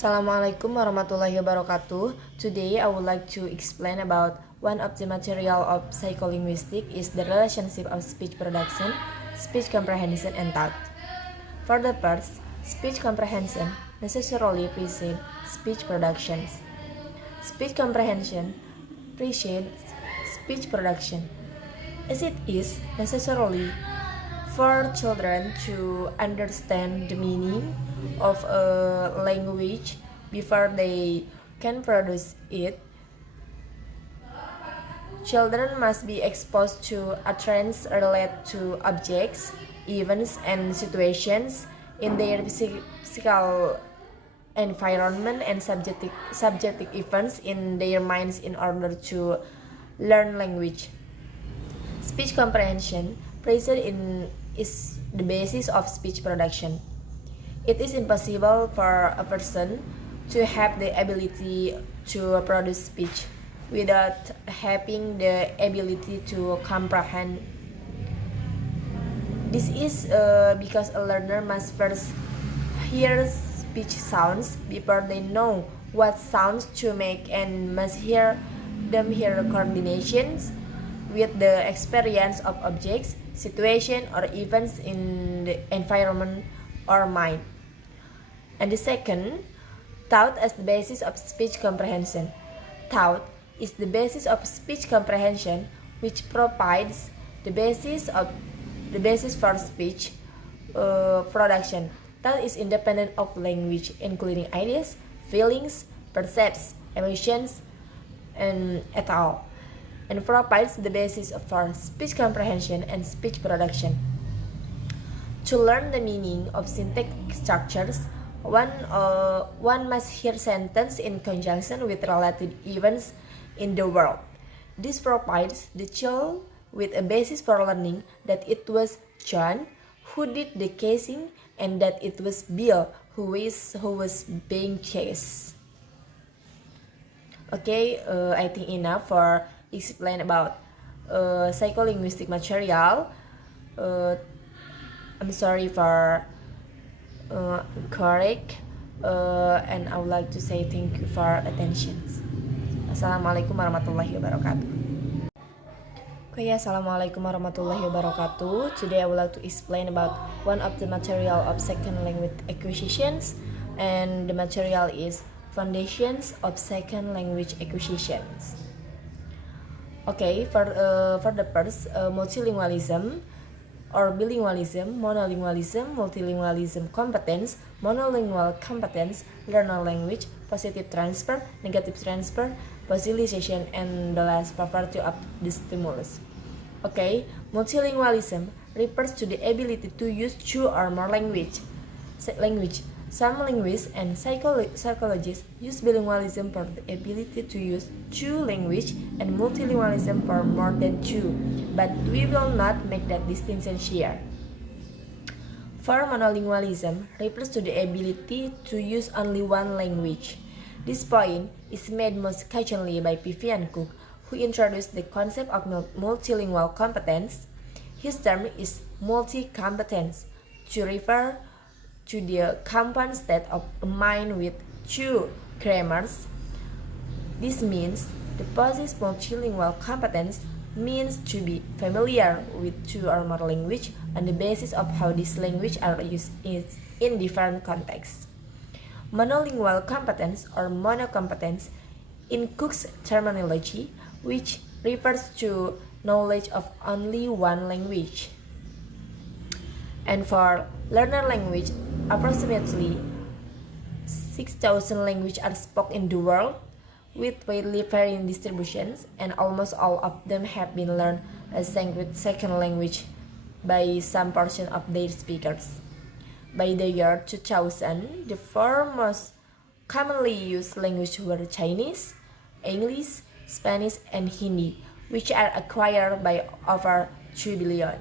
Assalamualaikum warahmatullahi wabarakatuh. Today I would like to explain about one of the material of psycholinguistics is the relationship of speech production, speech comprehension, and thought. For the first, speech comprehension necessarily precedes speech productions. Speech comprehension precedes speech production, as it is necessarily for children to understand the meaning of a language before they can produce it. Children must be exposed to utterance related to objects, events, and situations in their physical environment and subjective events in their minds in order to learn language. Speech comprehension is the basis of speech production. It is impossible for a person to have the ability to produce speech without having the ability to comprehend. This is because a learner must first hear speech sounds before they know what sounds to make and must hear coordinations with the experience of objects, situations, or events in the environment or mind. And the second, thought as the basis of speech comprehension. Thought is the basis of speech comprehension, which provides the basis for speech production. Thought is independent of language, including ideas, feelings, perceptions, emotions, and et al., and provides the basis for speech comprehension and speech production. To learn the meaning of syntactic structures, one must hear sentences in conjunction with related events in the world. This provides the child with a basis for learning that it was John who did the casing and that it was Bill who was being chased. Okay, I think enough for explain about psycholinguistic material. I'm sorry for correct, and I would like to say thank you for attention. Assalamualaikum warahmatullahi wabarakatuh. Okay, assalamualaikum warahmatullahi wabarakatuh. Today I would like to explain about one of the material of second language acquisitions, and the material is foundations of second language acquisitions. Okay, for the first, multilingualism or bilingualism, monolingualism, multilingualism competence, monolingual competence, learner language, positive transfer, negative transfer, facilitation, and the last property of the stimulus. Okay, multilingualism refers to the ability to use two or more language. Some linguists and psychologists use bilingualism for the ability to use two languages and multilingualism for more than two, but we will not make that distinction here. For monolingualism refers to the ability to use only one language. This point is made most cogently by Vivian Cook, who introduced the concept of multilingual competence. His term is multi-competence to refer to the compound state of a mind with two grammars. This means the possess multilingual competence means to be familiar with two or more languages on the basis of how these languages are used in different contexts. Monolingual competence or monocompetence in Cook's terminology, which refers to knowledge of only one language. And for learner language, approximately 6,000 languages are spoken in the world, with widely varying distributions, and almost all of them have been learned as second language by some portion of their speakers. By the year 2000, the four most commonly used languages were Chinese, English, Spanish, and Hindi, which are acquired by over 2 billion.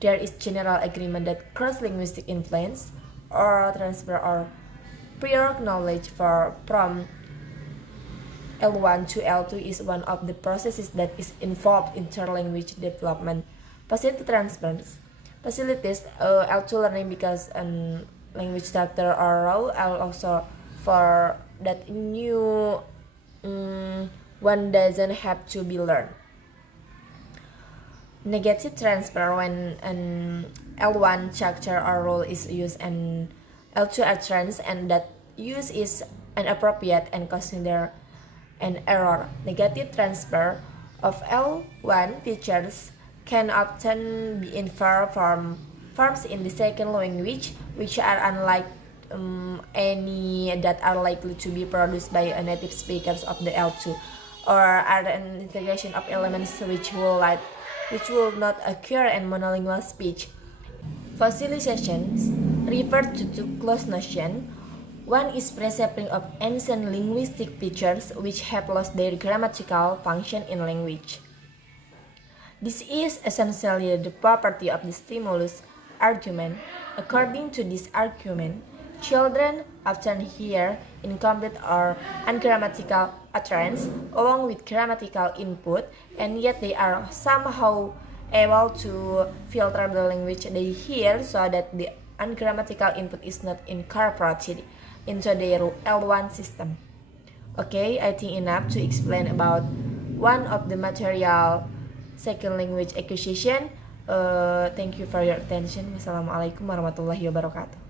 There is general agreement that cross-linguistic influence or transfer or prior knowledge from L1 to L2 is one of the processes that is involved in interlanguage development. Facility transfers facilitates L2 learning because language structure or role, and also for that new one doesn't have to be learned. Negative transfer when an L1 structure or role is used and L2 utterance and that use is inappropriate and consider an error. Negative transfer of L1 features can often be inferred from forms in the second language which are unlike any that are likely to be produced by a native speakers of the L2 or are an integration of elements which will not occur in monolingual speech. Fossilizations refer to two close notions. One is preserving of ancient linguistic features which have lost their grammatical function in language. This is essentially the property of the stimulus argument. According to this argument, children often hear incomplete or ungrammatical utterance along with grammatical input, and yet they are somehow able to filter the language they hear so that the ungrammatical input is not incorporated into their L1 system. Okay, I think enough to explain about one of the material second language acquisition. Thank you for your attention. Wassalamualaikum warahmatullahi wabarakatuh.